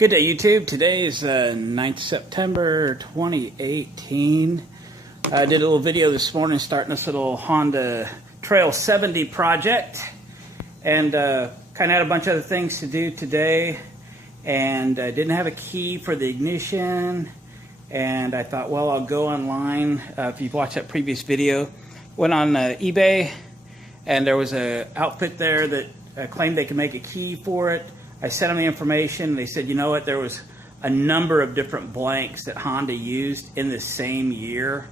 Good day, YouTube. Today is 9th September 2018. I did a little video this morning starting this little Honda Trail 70 project, and kind of had a bunch of other things to do today, and I didn't have a key for the ignition, and I thought, well, I'll go online. If you've watched that previous video, went on eBay, and there was an outfit there that claimed they could make a key for it. I sent them the information. They said, you know what, there was a number of different blanks that Honda used in the same year,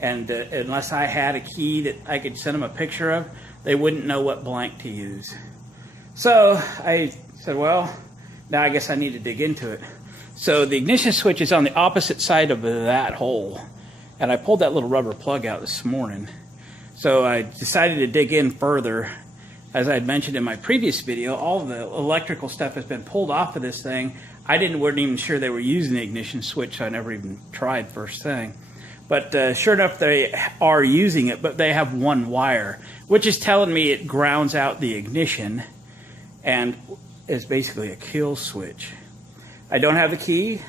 and unless I had a key that I could send them a picture of, they wouldn't know what blank to use. So I said, well, now I guess I need to dig into it. So the ignition switch is on the opposite side of that hole, and I pulled that little rubber plug out this morning. So I decided to dig in further. As I had mentioned in my previous video, all of the electrical stuff has been pulled off of this thing. I wasn't even sure they were using the ignition switch, so I never even tried first thing. But sure enough, they are using it, but they have one wire, which is telling me it grounds out the ignition and is basically a kill switch. I don't have the key.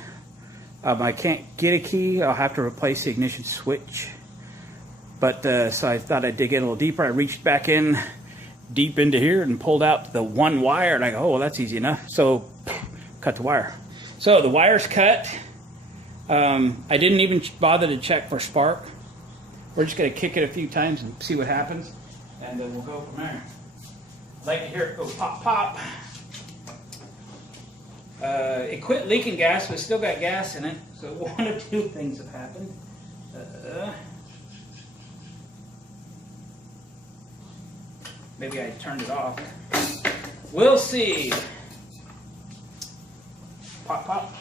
I can't get a key. I'll have to replace the ignition switch. But so I thought I'd dig in a little deeper. I reached back in deep into here and pulled out the one wire, and I go, oh, well, that's easy enough. So cut the wire. So the wire's cut. I didn't even bother to check for spark. We're just going to kick it a few times and see what happens, and then we'll go from there. I'd like to hear it go pop, pop. It quit leaking gas, but still got gas in it, so one of two things have happened. Maybe I turned it off. We'll see. Pop, pop.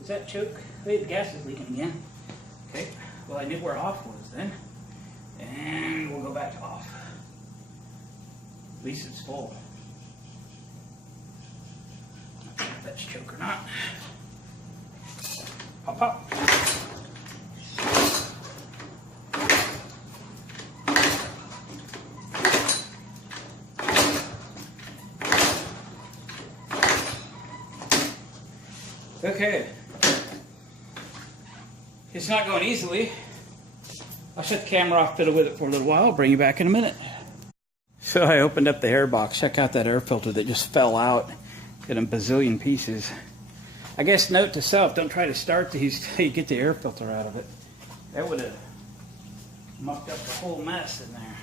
Is that choke? Hey, the gas is leaking again. Okay, well, I knew where off was then. And we'll go back to off. At least it's full. Not sure if that's choke or not. Pop, pop. Okay. It's not going easily. I'll shut the camera off, fiddle with it for a little while. I'll bring you back in a minute. So I opened up the air box. Check out that air filter that just fell out in a bazillion pieces. I guess note to self, don't try to start these till you get the air filter out of it. That would have mucked up the whole mess in there.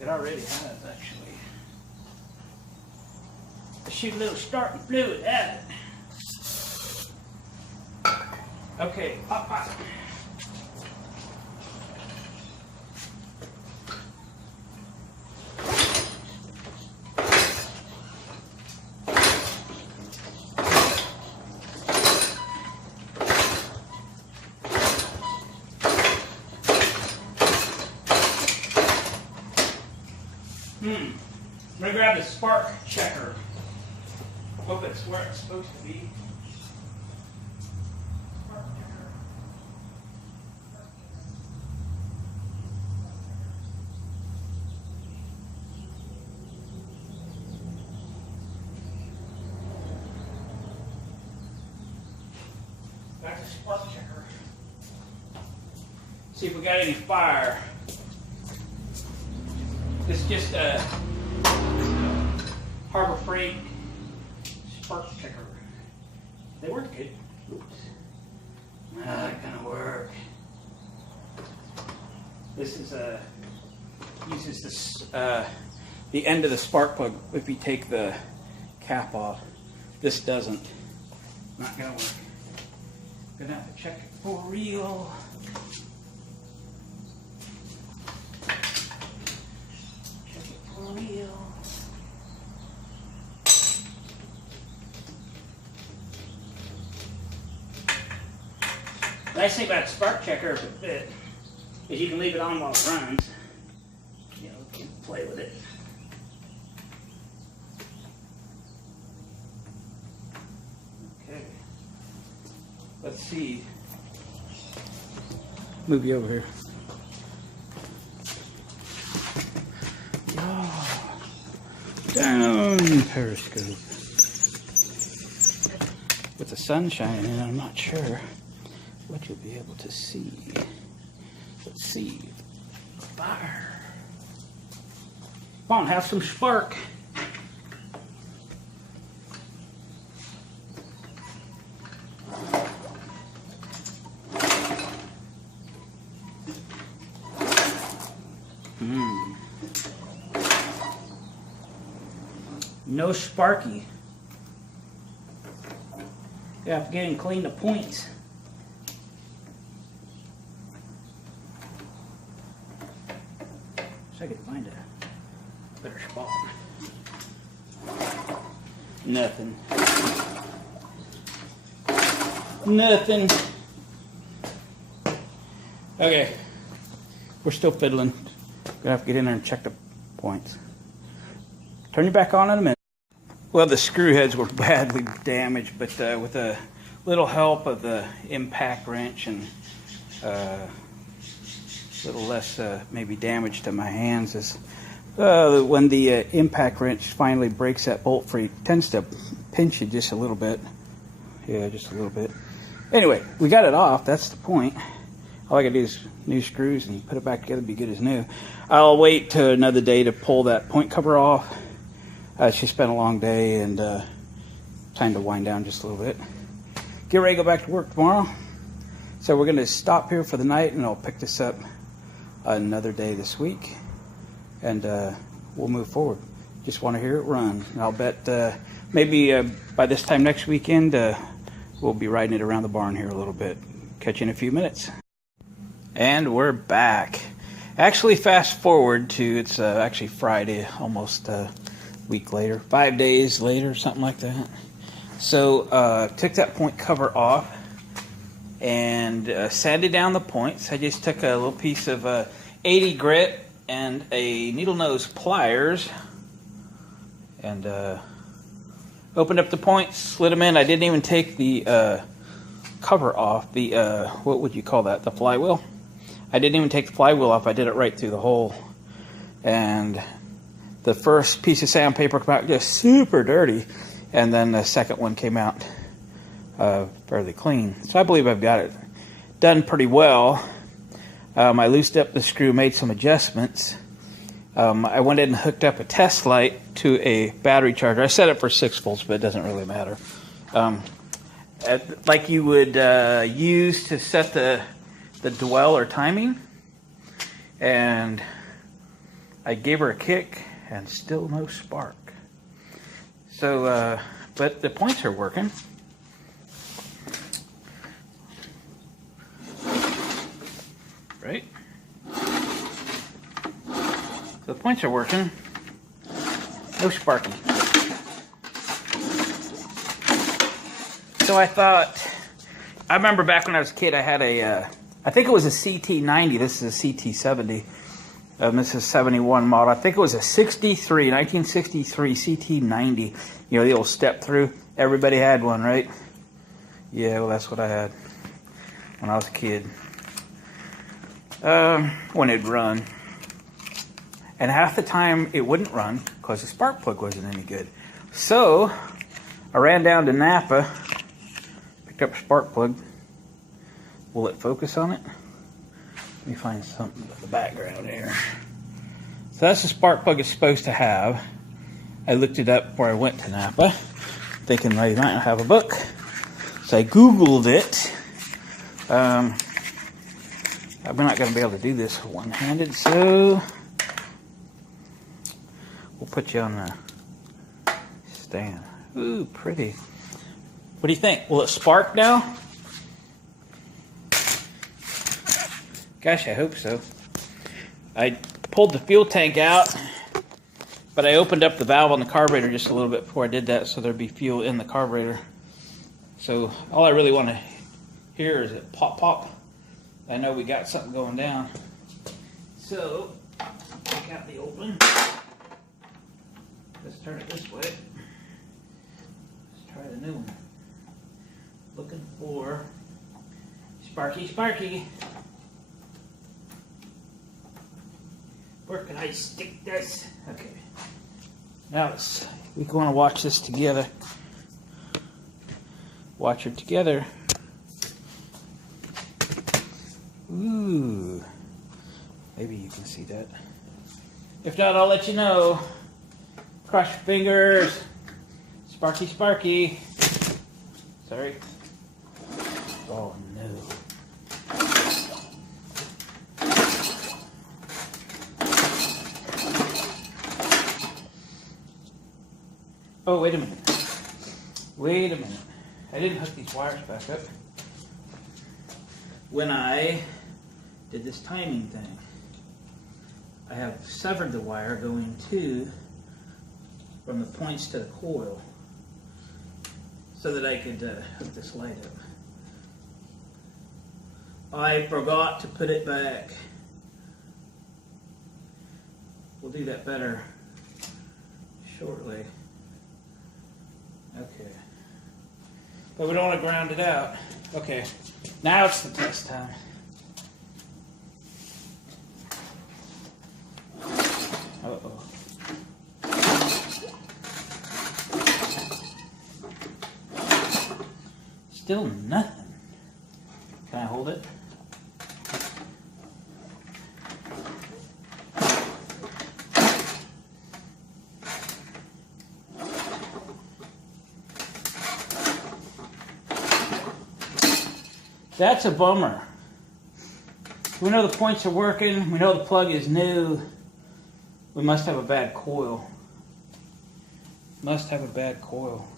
It already has, actually. I shoot a little starting fluid at it. Okay, pop, pop. I'm going to grab the spark checker. Hope it's where it's supposed to be. Spark checker. Back to spark checker. See if we got any fire. This is just a Harbor Freight spark checker. They work good. Oops. That gonna work. This is uses this the end of the spark plug if you take the cap off. This doesn't. Not gonna work. Gonna have to check it for real. Real. Nice thing about a spark checker, if it fits, is you can leave it on while it runs. You know, you can play with it. let's see. Move you over here. Oh, down periscope. With the sun shining in, I'm not sure what you'll be able to see. Let's see. Fire. Come on, have some spark. No sparky. Yeah, getting clean the points. So I could find a better spot. Nothing. Nothing. Okay. We're still fiddling. Gonna have to get in there and check the points. Turn you back on in a minute. Well, the screw heads were badly damaged, but with a little help of the impact wrench and a little less maybe damage to my hands, is when the impact wrench finally breaks that bolt free, it tends to pinch you just a little bit. Yeah, just a little bit. Anyway, we got it off. That's the point. All I gotta do is new screws and put it back together, be good as new. I'll wait till another day to pull that point cover off. She spent a long day, and time to wind down just a little bit. Get ready to go back to work tomorrow. So we're going to stop here for the night, and I'll pick this up another day this week, and we'll move forward. Just want to hear it run. And I'll bet maybe by this time next weekend, we'll be riding it around the barn here a little bit. Catch you in a few minutes. And we're back. Actually, fast forward to, it's actually Friday, almost week later, 5 days later, something like that. So took that point cover off and sanded down the points. I just took a little piece of 80 grit and a needle nose pliers and opened up the points, slid them in. I didn't even take the cover off, the what would you call that, the flywheel. I didn't even take the flywheel off. I did it right through the hole, and the first piece of sandpaper came out just super dirty, and then the second one came out fairly clean. So I believe I've got it done pretty well. I loosened up the screw, made some adjustments. I went in and hooked up a test light to a battery charger. I set it for 6 volts, but it doesn't really matter. Like you would use to set the dwell or timing. And I gave her a kick, and still no spark. So, but the points are working. Right? So the points are working. No sparking. So I thought, I remember back when I was a kid, I had a, I think it was a CT90. This is a CT70. This is 71 model. I think it was a 1963 CT90. You know, the old step through. Everybody had one, right? Yeah, well, that's what I had when I was a kid. When it'd run. And half the time it wouldn't run because the spark plug wasn't any good. So I ran down to Napa, picked up a spark plug. Will it focus on it? Let me find something in the background here. So that's the spark plug it's supposed to have. I looked it up before I went to Napa, thinking I might have a book. So I Googled it. I'm not going to be able to do this one-handed, so we'll put you on the stand. Ooh, pretty. What do you think? Will it spark now? Gosh, I hope so. I pulled the fuel tank out, but I opened up the valve on the carburetor just a little bit before I did that, so there'd be fuel in the carburetor. So all I really want to hear is it pop, pop. I know we got something going down. So, take out the old one. Let's turn it this way. Let's try the new one. Looking for Sparky, Sparky. Where can I stick this? Okay. Now we want to watch this together. Watch it together. Ooh. Maybe you can see that. If not, I'll let you know. Cross your fingers. Sparky, Sparky. Sorry. Oh no. Oh, wait a minute. Wait a minute. I didn't hook these wires back up when I did this timing thing. I have severed the wire going from the points to the coil so that I could hook this light up. I forgot to put it back. We'll do that better shortly. Okay. But we don't want to ground it out. Okay. Now it's the test time. Uh-oh. Still nothing. Can I hold it? That's a bummer. We know the points are working. We know the plug is new. We must have a bad coil. Must have a bad coil.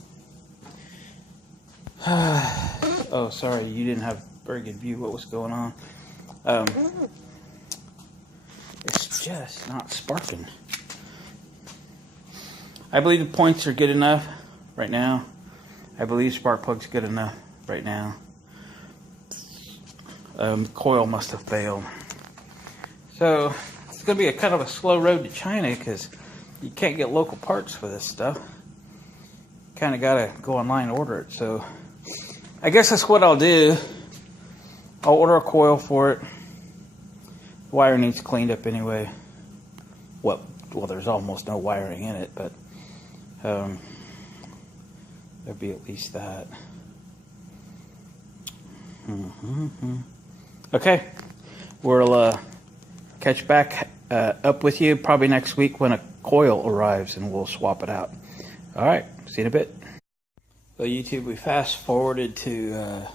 Oh, sorry, you didn't have a very good view of what was going on. It's just not sparking. I believe the points are good enough right now. I believe spark plug's good enough right now. Coil must have failed. So it's going to be a kind of a slow road to China because you can't get local parts for this stuff. Kind of got to go online and order it. So I guess that's what I'll do. I'll order a coil for it. The wire needs cleaned up anyway. Well, there's almost no wiring in it, but there'll be at least that. Okay, we'll catch back up with you probably next week when a coil arrives and we'll swap it out. All right, see you in a bit. So YouTube, we fast forwarded to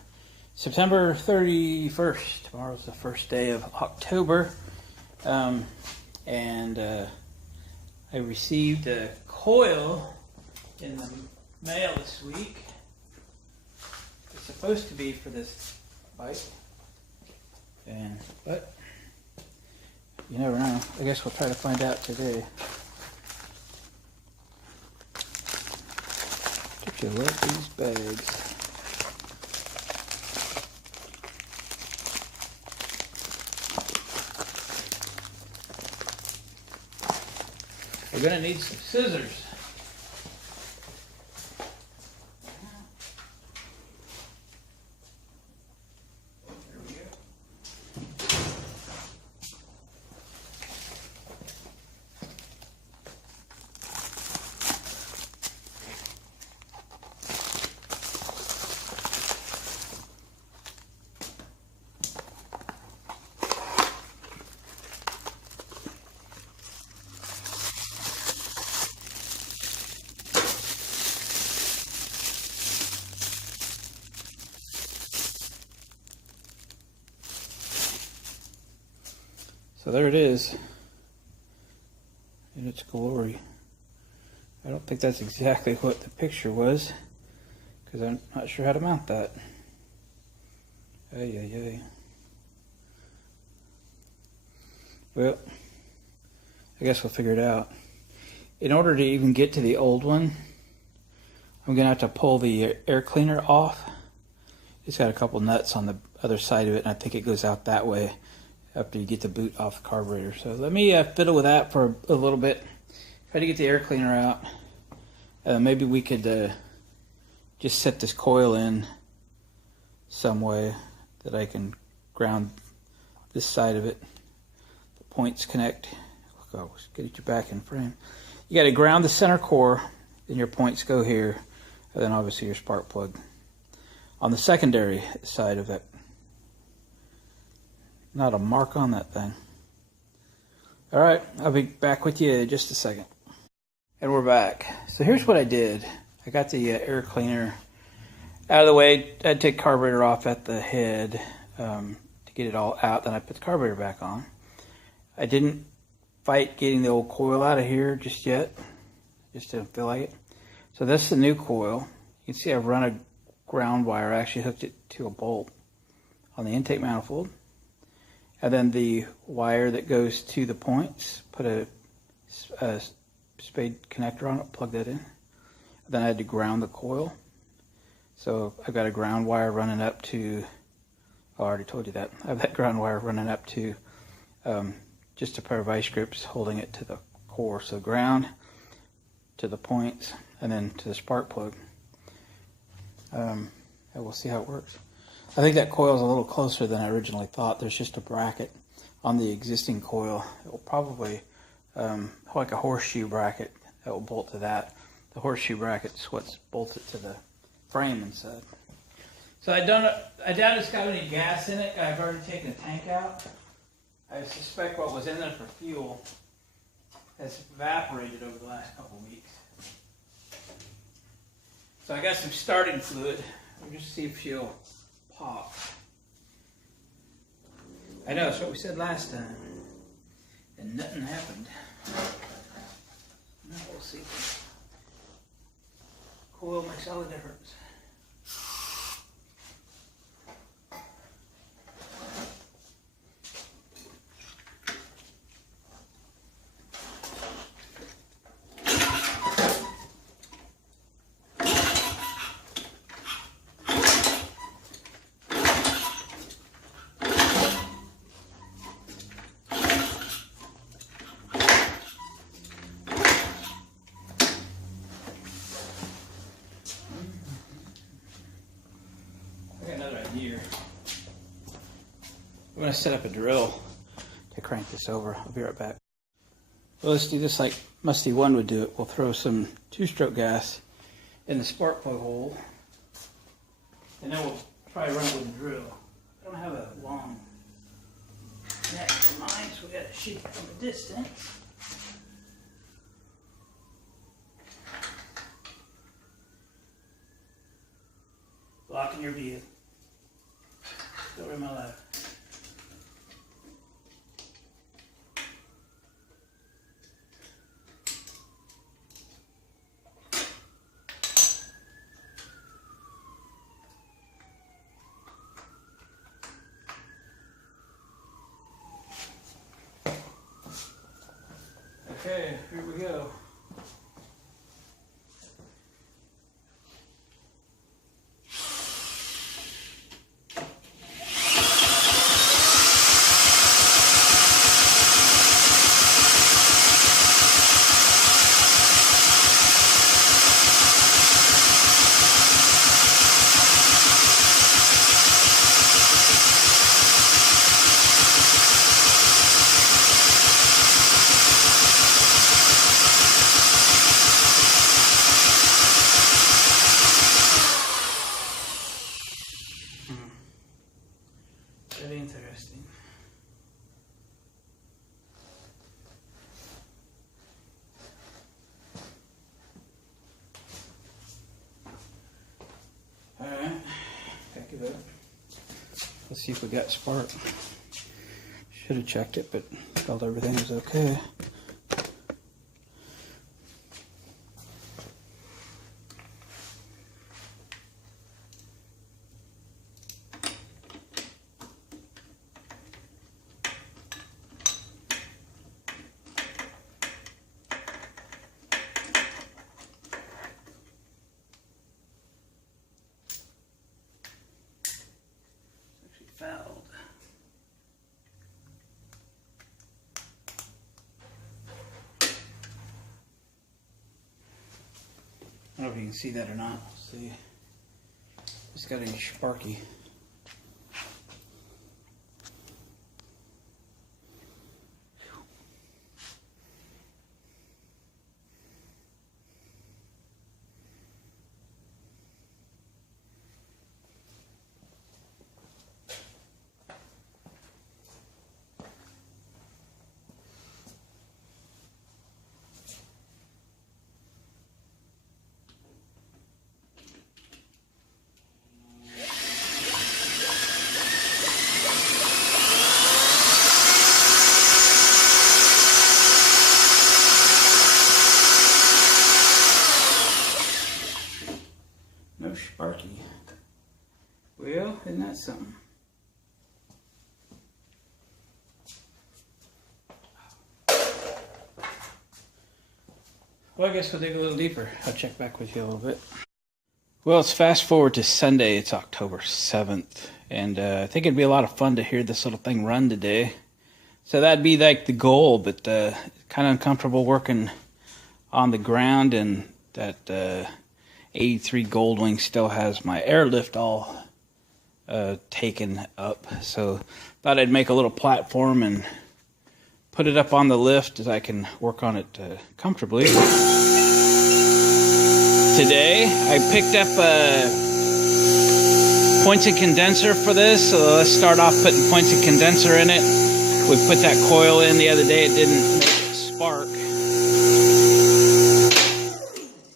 September 31st. Tomorrow's the first day of October. And I received a coil in the mail this week. It's supposed to be for this bike. But you never know. I guess we'll try to find out today. Don't you love these bags? We're gonna need some scissors. So there it is in its glory. I don't think that's exactly what the picture was because I'm not sure how to mount that. Ay, ay, ay. Well, I guess we'll figure it out. In order to even get to the old one, I'm going to have to pull the air cleaner off. It's got a couple nuts on the other side of it, and I think it goes out that way after you get the boot off the carburetor. So let me fiddle with that for a little bit. Try to get the air cleaner out. Maybe we could just set this coil in some way. that I can ground this side of it. The points connect. Look, I'll get you back in frame. You got to ground the center core, then your points go here, and then obviously your spark plug on the secondary side of it. Not a mark on that thing. All right, I'll be back with you in just a second. And we're back. So here's what I did. I got the air cleaner out of the way. I had to take the carburetor off at the head to get it all out. Then I put the carburetor back on. I didn't fight getting the old coil out of here just yet. Just didn't feel like it. So this is the new coil. You can see I've run a ground wire. I actually hooked it to a bolt on the intake manifold. And then the wire that goes to the points, put a spade connector on it, plug that in. Then I had to ground the coil. So I've got a ground wire running up to, oh, I already told you that. I have that ground wire running up to just a pair of vice grips holding it to the core. So ground to the points and then to the spark plug. And we'll see how it works. I think that coil is a little closer than I originally thought. There's just a bracket on the existing coil. It will probably, like a horseshoe bracket, that will bolt to that. The horseshoe bracket's what's bolted to the frame inside. So I doubt it's got any gas in it. I've already taken the tank out. I suspect what was in there for fuel has evaporated over the last couple of weeks. So I got some starting fluid. We'll just see if she'll pop. I know, that's what we said last time. And nothing happened. Now we'll see. Coil makes all the difference. Here. I'm going to set up a drill to crank this over. I'll be right back. Well, let's do this like Musty One would do it. We'll throw some two-stroke gas in the spark plug hole, and then we'll try to run it with a drill. I don't have a long neck for mine, so we got to shoot from a distance. Blocking your view. Go to my left. Okay, here we go. Very interesting. Alright, back it up. Let's see if we got spark. Should have checked it, but felt everything was okay. Fouled. I don't know if you can see that or not. Let's see. It's got any sparky. No Sparky. Well, isn't that something? Well, I guess we'll dig a little deeper. I'll check back with you a little bit. Well, it's fast forward to Sunday. It's October 7th. And I think it'd be a lot of fun to hear this little thing run today. So that'd be like the goal, but kind of uncomfortable working on the ground, and that 83 Goldwing still has my airlift all taken up. So thought I'd make a little platform and put it up on the lift as I can work on it comfortably. Today I picked up points and condenser for this, so let's start off putting points and condenser in it. We put that coil in the other day, it didn't make it spark.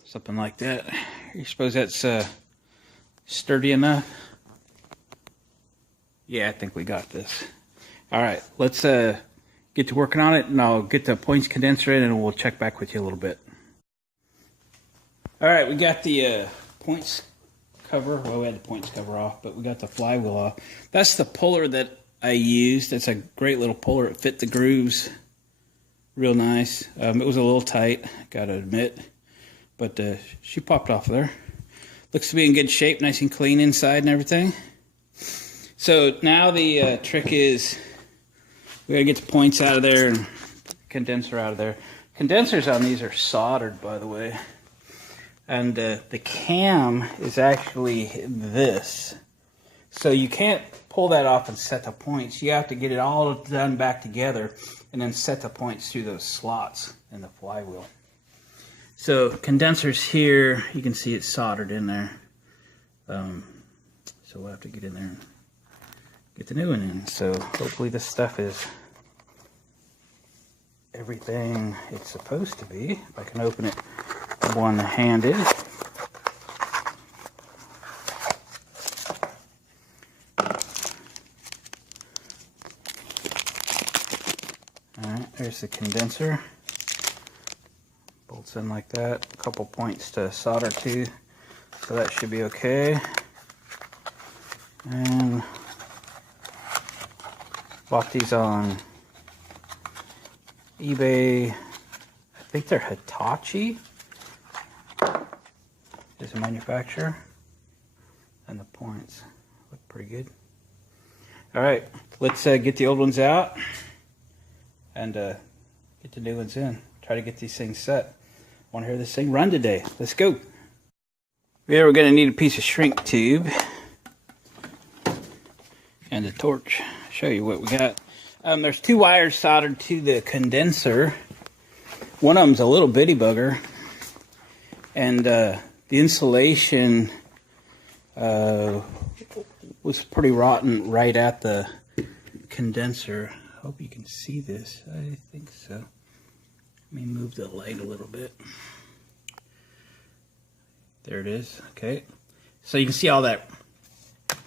Something like that. You suppose that's sturdy enough? Yeah, I think we got this. Alright, let's get to working on it, and I'll get the points condenser in and we'll check back with you a little bit. Alright, we got the points cover. Well, we had the points cover off, but we got the flywheel off. That's the puller that I used. That's a great little puller. It fit the grooves real nice. It was a little tight, gotta admit, but she popped off there. Looks to be in good shape, nice and clean inside and everything. So now the trick is we gotta get the points out of there and condenser out of there. Condensers on these are soldered, by the way. And the cam is actually this. So you can't pull that off and set the points. You have to get it all done back together and then set the points through those slots in the flywheel. So condenser's here. You can see it's soldered in there. So we'll have to get in there and get the new one in. So hopefully this stuff is everything it's supposed to be. If I can open it one-handed. Alright, there's the condenser. Bolts in like that. A couple points to solder to, so that should be okay. And bought these on eBay. I think they're Hitachi is a manufacturer, and the points look pretty good. All right, let's get the old ones out and get the new ones in. Try to get these things set. Want to hear this thing run today? Let's go. Yeah, we're gonna need a piece of shrink tube and a torch. Show you what we got. There's two wires soldered to the condenser. One of them's a little bitty bugger, and the insulation was pretty rotten right at the condenser. Hope you can see this. I think so. Let me move the light a little bit. There it is. Okay. So you can see all that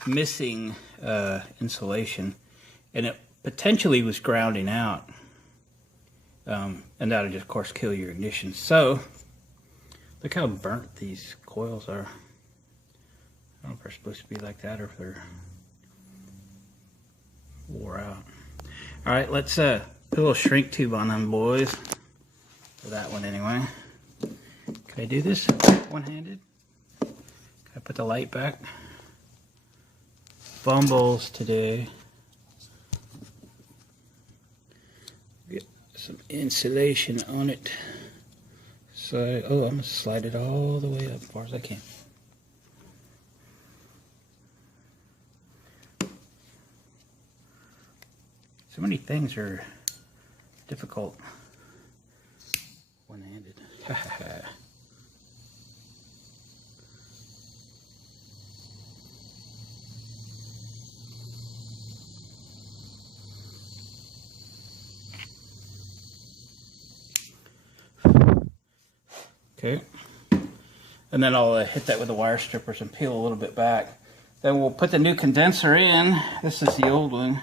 missing insulation, and it potentially was grounding out. And that would just, of course, kill your ignition. So, look how burnt these coils are. I don't know if they're supposed to be like that or if they're wore out. Alright, let's put a little shrink tube on them, boys. For that one, anyway. Can I do this one-handed? Can I put the light back? Fumbles today. Get some insulation on it. So, oh, I'm going to slide it all the way up as far as I can. So many things are difficult one-handed. Okay, and then I'll hit that with the wire strippers and peel a little bit back. Then we'll put the new condenser in. This is the old one.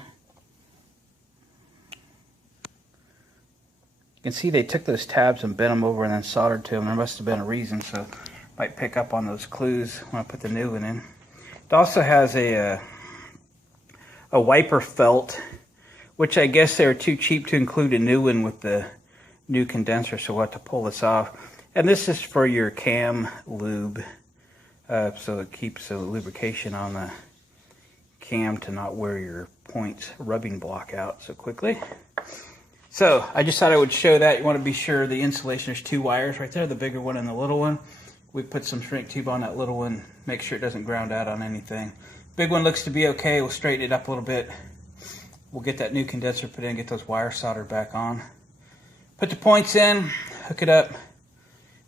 You can see they took those tabs and bent them over and then soldered to them. There must have been a reason, so Might pick up on those clues when I put the new one in. It also has a wiper felt, which I guess they were too cheap to include a new one with the new condenser, so we'll have to pull this off. And this is for your cam lube, so it keeps the lubrication on the cam to not wear your points rubbing block out so quickly. So I just thought I would show that. You want to be sure the insulation, there's 2 wires right there, the bigger one and the little one. We put some shrink tube on that little one, make sure it doesn't ground out on anything. Big one looks to be okay. We'll straighten it up a little bit. We'll get that new condenser put in, get those wires soldered back on. Put the points in, hook it up,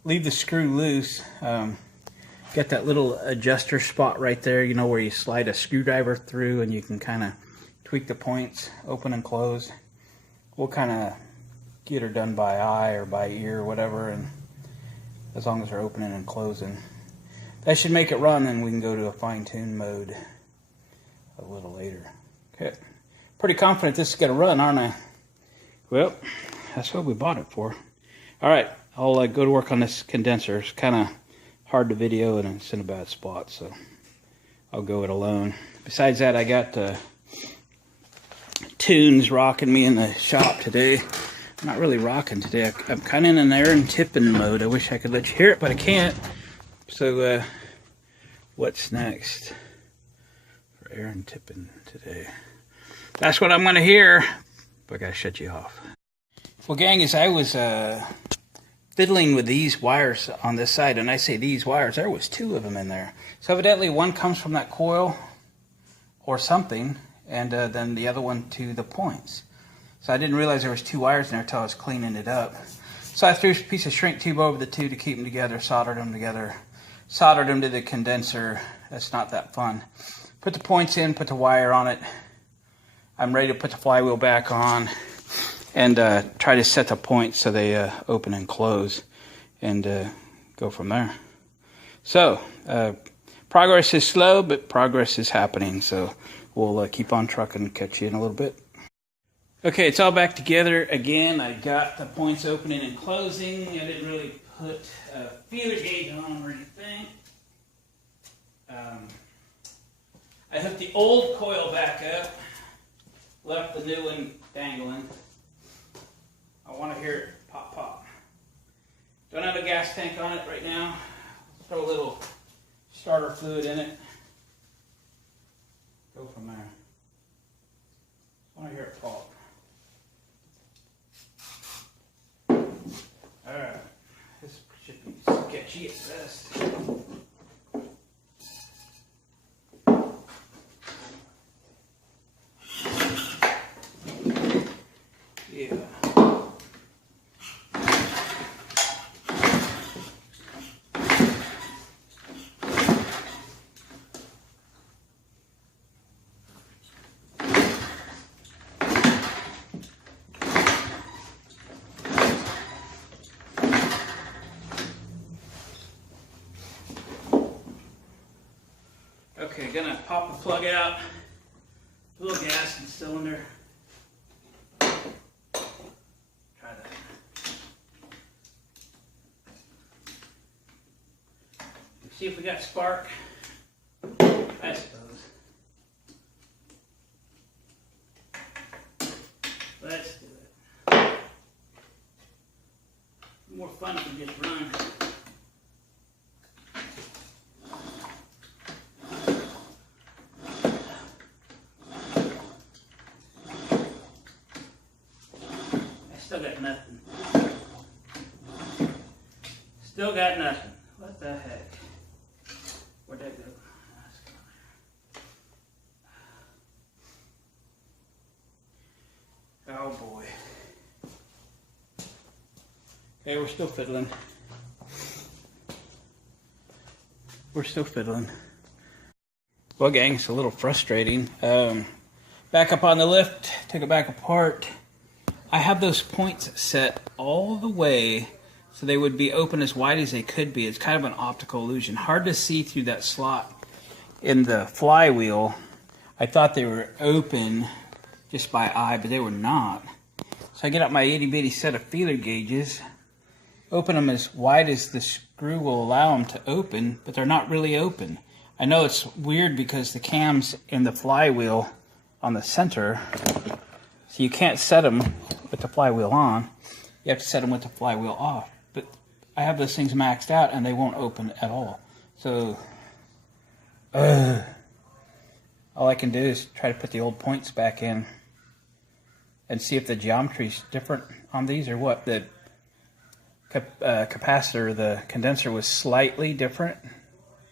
leave the screw loose. Get that little adjuster spot right there, you know, where you slide a screwdriver through and you can kind of tweak the points, open and close. We'll kind of get her done by eye or by ear or whatever, and as long as they're opening and closing. That should make it run, and we can go to a fine-tune mode a little later. Okay, pretty confident this is going to run, aren't I? Well, that's what we bought it for. All right, I'll go to work on this condenser. It's kind of hard to video, and it's in a bad spot, so I'll go it alone. Besides that, I got tunes rocking me in the shop today. I'm not really rocking today. I'm kind of in an air and tipping mode. I wish I could let you hear it, but I can't. So what's next for air and tipping today? That's what I'm going to hear. But I got to shut you off. Well, gang, as I was fiddling with these wires on this side, and I say these wires, there was 2 of them in there. So evidently one comes from that coil or something, and then the other one to the points. So I didn't realize there was 2 wires in there until I was cleaning it up. So I threw a piece of shrink tube over the 2 to keep them together, soldered them together, soldered them to the condenser. That's not that fun. Put the points in, put the wire on it. I'm ready to put the flywheel back on and try to set the points so they open and close, and go from there. So progress is slow, but progress is happening. So we'll keep on trucking and catch you in a little bit. Okay, it's all back together again. I got the points opening and closing. I didn't really put a feeler gauge on or anything. I hooked the old coil back up, left the new one dangling. I want to hear it pop, pop. Don't have a gas tank on it right now. Throw a little starter fluid in it. Go from there. I want to hear it pop. Alright, this should be sketchy at best. Yeah. Okay, gonna pop the plug out, a little gas in the cylinder. Try that. See if we got spark. I suppose. Let's do it. More fun if we just run. Still got nothing. Still got nothing. What the heck? Where'd that go? Oh boy. Okay, we're still fiddling. We're still fiddling. Well, gang, it's a little frustrating. Back up on the lift, took it back apart. I have those points set all the way so they would be open as wide as they could be. It's kind of an optical illusion. Hard to see through that slot in the flywheel. I thought they were open just by eye, but they were not. So I get out my itty bitty set of feeler gauges open them as wide as the screw will allow them to open, but they're not really open. I know it's weird because the cam's in the flywheel on the center, so you can't set them with the flywheel on. You have to set them with the flywheel off. But I have those things maxed out and they won't open at all. So all I can do is try to put the old points back in and see if the geometry's different on these or what. The capacitor, the condenser was slightly different,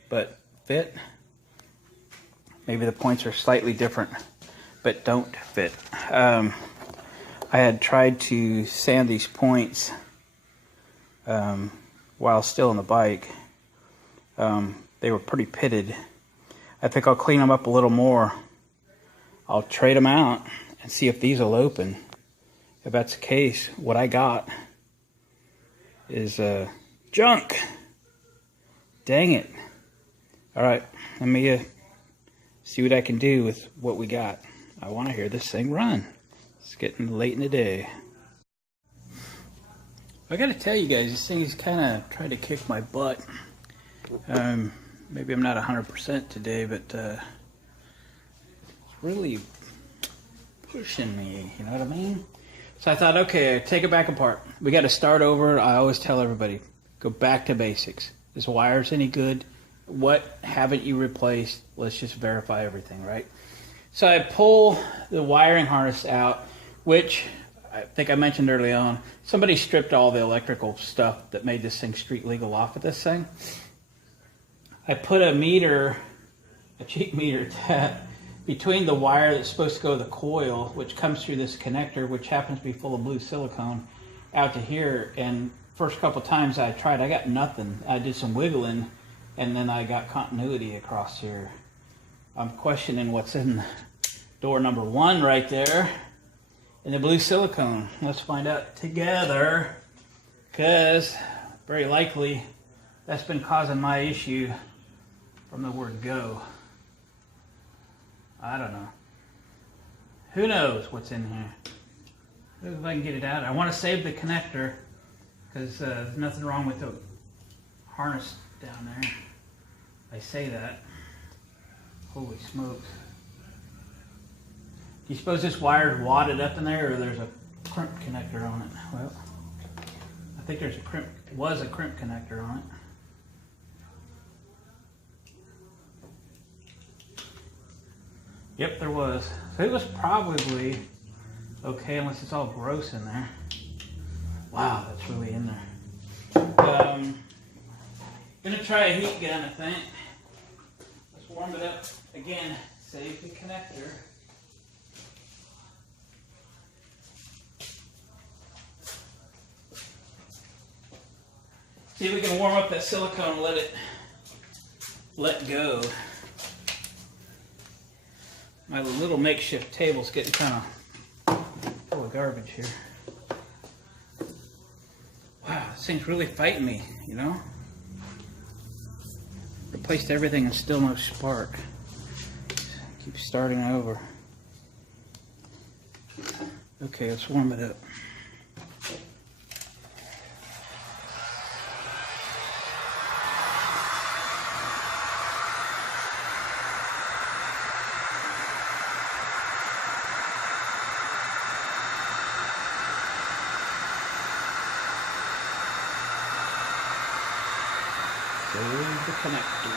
but fit. Maybe the points are slightly different, but don't fit. I had tried to sand these points while still on the bike. They were pretty pitted. I think I'll clean them up a little more. I'll trade them out and see if these will open. If that's the case, what I got is junk. Dang it. All right, let me see what I can do with what we got. I want to hear this thing run. It's getting late in the day. I got to tell you guys, this thing is kind of trying to kick my butt. Maybe I'm not 100% today, but it's really pushing me, you know what I mean? So I thought, okay, take it back apart. We got to start over. I always tell everybody, go back to basics. Is wires any good? What haven't you replaced? Let's just verify everything, right? So I pull the wiring harness out, which I think I mentioned early on. Somebody stripped all the electrical stuff that made this thing street legal off of this thing. I put a meter, a cheap meter, between the wire that's supposed to go to the coil, which comes through this connector, which happens to be full of blue silicone, out to here. And first couple times I tried, I got nothing. I did some wiggling, and then I got continuity across here. I'm questioning what's in door number 1 right there, in the blue silicone. Let's find out together, because very likely that's been causing my issue from the word go. I don't know. Who knows what's in here? If I can get it out. I want to save the connector because there's nothing wrong with the harness down there. I say that. Holy smokes. Do you suppose this wire's wadded up in there, or there's a crimp connector on it? Well, I think there's a crimp connector on it. Yep, there was. So it was probably okay, unless it's all gross in there. Wow, that's really in there. Gonna try a heat gun, I think. Let's warm it up again. Save the connector. See if we can warm up that silicone and let it let go. My little makeshift table's getting kind of full of garbage here. Wow, this thing's really fighting me, you know? Replaced everything and still no spark. Keep starting over. Okay, let's warm it up. Save the connector.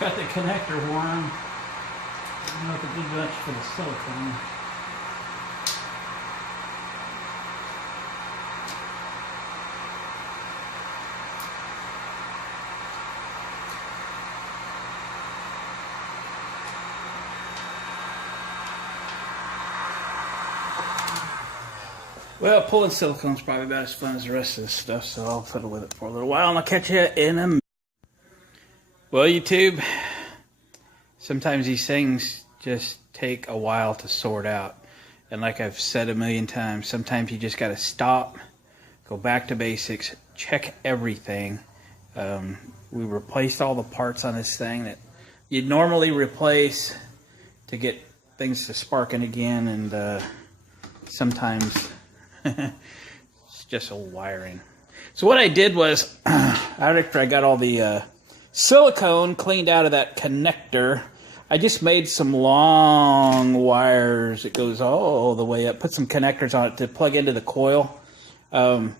Got the connector warm. I don't know if it did much for the silicone. Well, pulling silicone's probably about as fun as the rest of this stuff, so I'll fiddle with it for a little while, and I'll catch you in a minute. Well, YouTube, sometimes these things just take a while to sort out. And like I've said a million times, sometimes you just got to stop, go back to basics, check everything. We replaced all the parts on this thing that you'd normally replace to get things to sparking again, and sometimes it's just old wiring. So what I did was, after I got all the silicone cleaned out of that connector, I just made some long wires. It goes all the way up. Put some connectors on it to plug into the coil to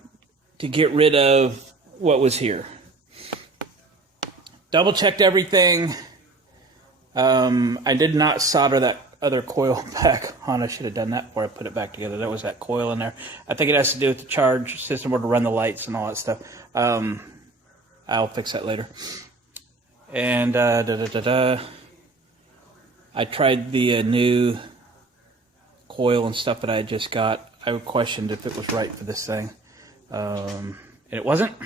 get rid of what was here. Double checked everything. I did not solder that other coil back on. I should have done that before I put it back together. There was that coil in there. I think it has to do with the charge system or to run the lights and all that stuff. I'll fix that later. And I tried the new coil and stuff that I just got. I questioned if it was right for this thing. And it wasn't.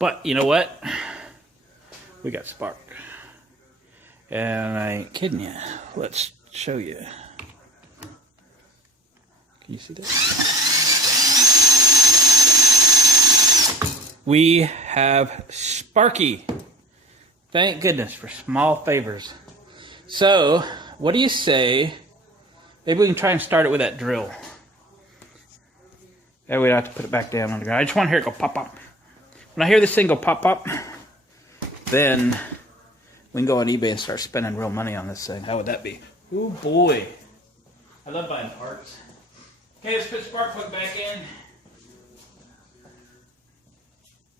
But you know what? We got spark. And I ain't kidding you. Let's show you. Can you see that? We have Sparky. Thank goodness for small favors. So, what do you say? Maybe we can try and start it with that drill. That way we don't have to put it back down on the ground. I just want to hear it go pop, pop. When I hear this thing go pop, pop, then we can go on eBay and start spending real money on this thing. How would that be? Oh boy. I love buying parts. Okay, let's put spark plug back in.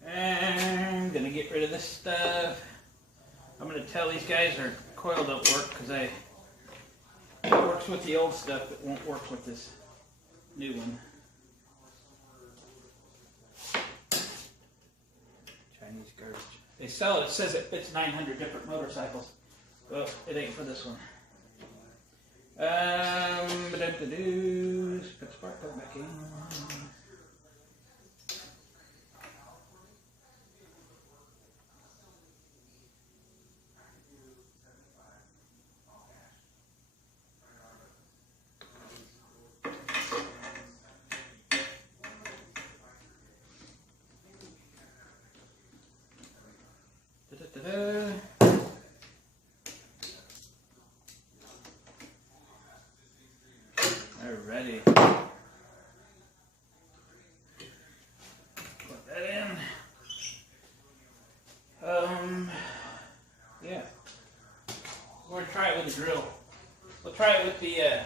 And I'm going to get rid of this stuff. I'm going to tell these guys their coil don't work because it works with the old stuff. It won't work with this new one. Chinese garbage. They sell it. It says it fits 900 different motorcycles. Well, it ain't for this one. Put spark plug back in. Alrighty. Put that in. Yeah. We're going to try it with the drill. We'll try it with the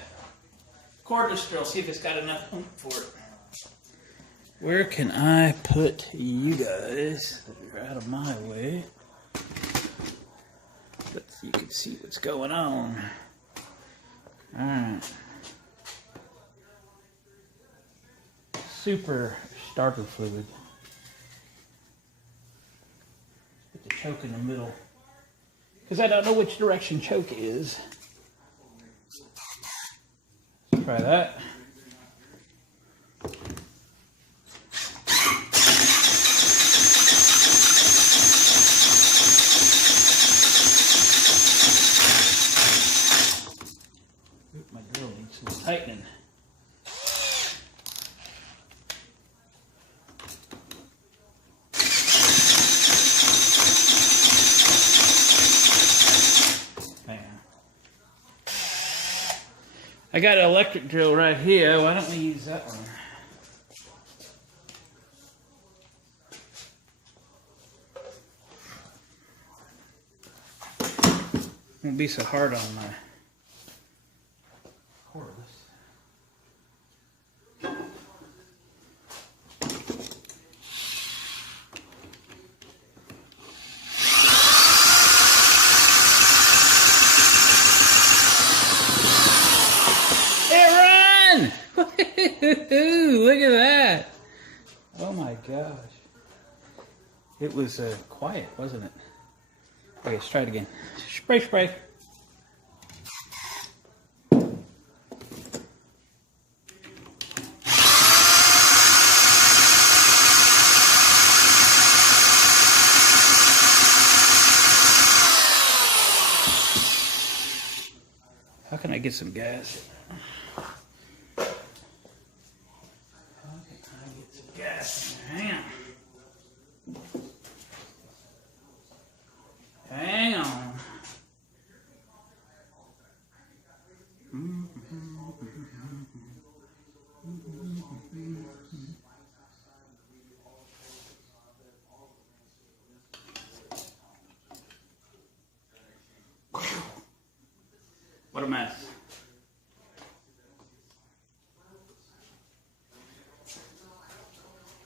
cordless drill, see if it's got enough oomph for it. Where can I put you guys that are out of my way? So you can see what's going on. Alright. Super starter fluid. Put the choke in the middle. Because I don't know which direction choke is. Let's try that. My drill needs some tightening. I got an electric drill right here. Why don't we use that one? Won't be so hard on my cordless. Look at that. Oh my gosh. It was quiet, wasn't it? Okay, let's try it again. Spray, spray. get some gas. Get some gas. Hang on. Hang on. What a mess.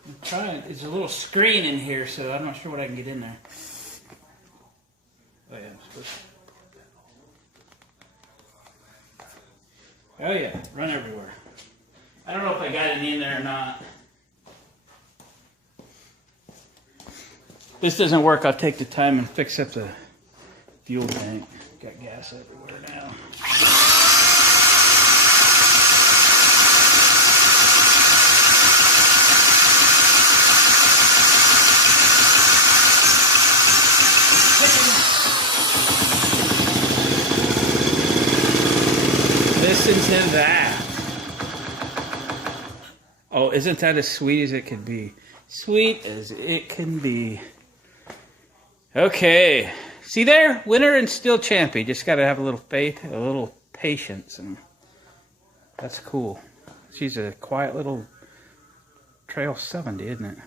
I'm trying, there's a little screen in here, so I'm not sure what I can get in there. Oh yeah, I'm supposed to. Oh yeah, run everywhere. I don't know if I got any in there or not. If this doesn't work, I'll take the time and fix up the fuel tank. Got gas everywhere now. Listen to that. Oh, isn't that as sweet as it can be? Sweet as it can be. Okay. See there? Winner and still champion. Just got to have a little faith, a little patience, and that's cool. She's a quiet little Trail 70, isn't it?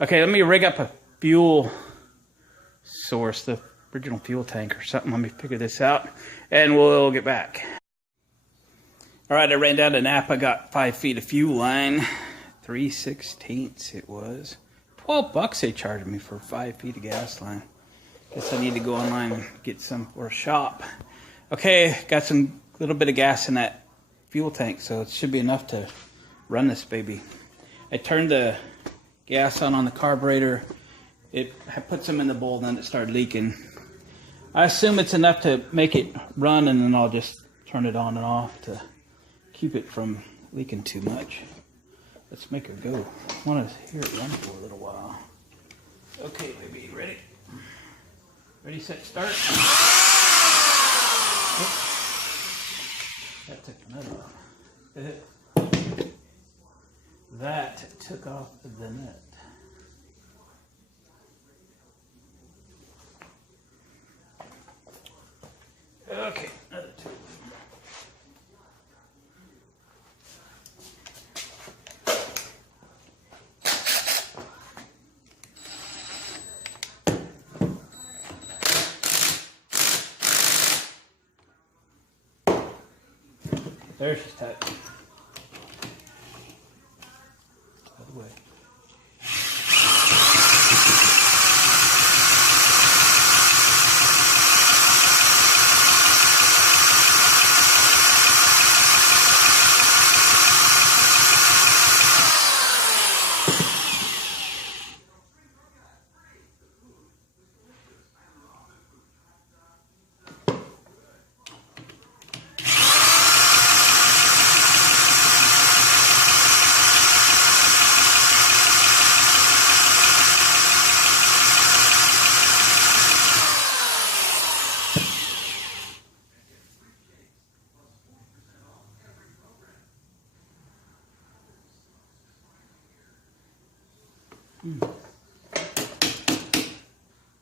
Okay, let me rig up a fuel source, the original fuel tank or something. Let me figure this out, and we'll get back. All right, I ran down to Napa, got 5 feet of fuel line. 3/16 it was. $12 they charged me for 5 feet of gas line. Guess I need to go online and get some for a shop. Okay, got some little bit of gas in that fuel tank, so it should be enough to run this baby. I turned the gas on the carburetor. I put some in the bowl, and then it started leaking. I assume it's enough to make it run, and then I'll just turn it on and off to keep it from leaking too much. Let's make her go. I want to hear it run for a little while. Okay, baby, ready? Ready, set, start. Oops. That took the nut off. That took off the nut. Okay, another two. There she's tight. Out of the way.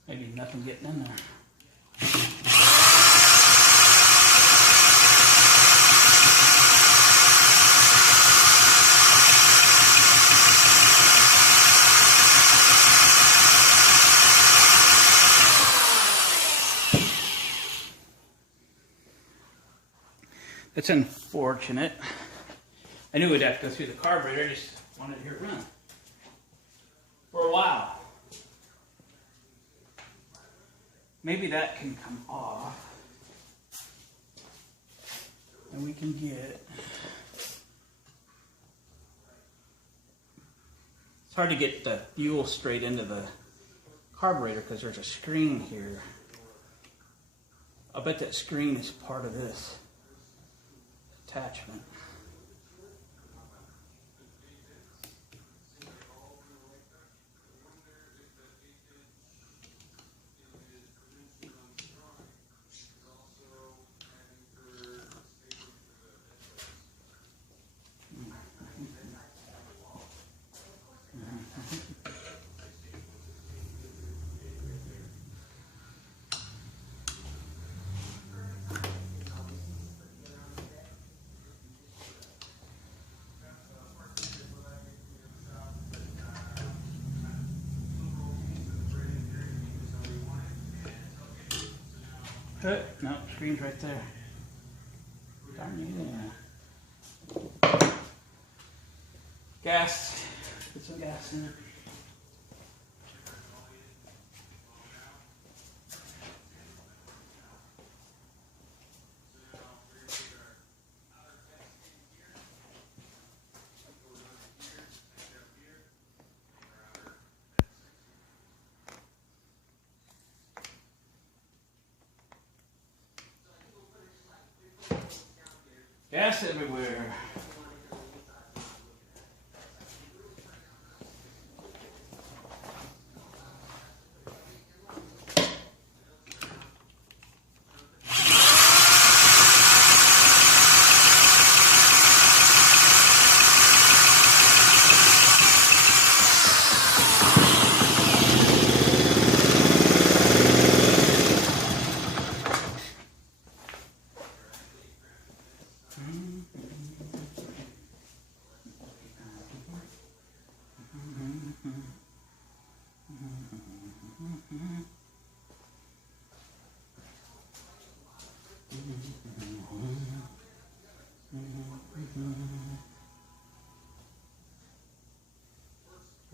Maybe nothing getting in there. That's unfortunate. I knew we'd have to go through the carburetor. I just wanted to hear it run for a while. Maybe that can come off, and we can get. It's hard to get the fuel straight into the carburetor because there's a screen here. I'll bet that screen is part of this attachment. No, screen's right there. Darn you. Gas. Put some gas in there. Gas everywhere.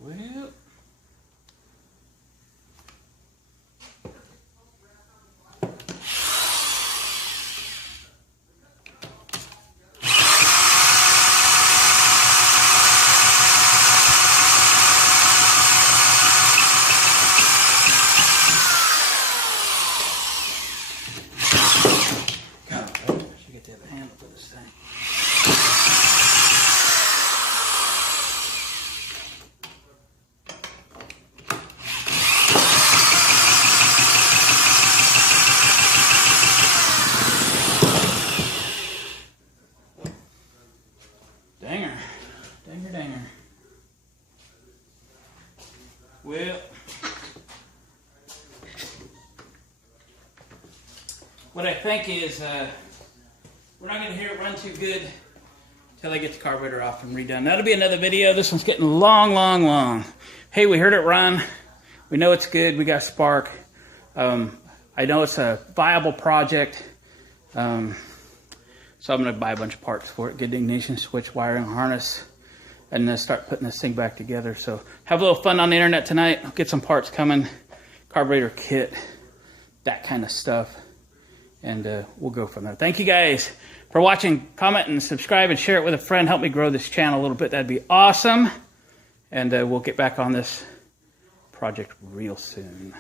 Well, danger. Well, what I think is we're not going to hear it run too good until I get the carburetor off and redone. That'll be another video. This one's getting long. Hey, we heard it run. We know it's good. We got spark. I know it's a viable project. So I'm going to buy a bunch of parts for it. Get the ignition switch, wiring, harness, and then start putting this thing back together. So have a little fun on the internet tonight. I'll get some parts coming, carburetor kit, that kind of stuff. And we'll go from there. Thank you guys for watching. Comment and subscribe and share it with a friend. Help me grow this channel a little bit. That'd be awesome. And we'll get back on this project real soon.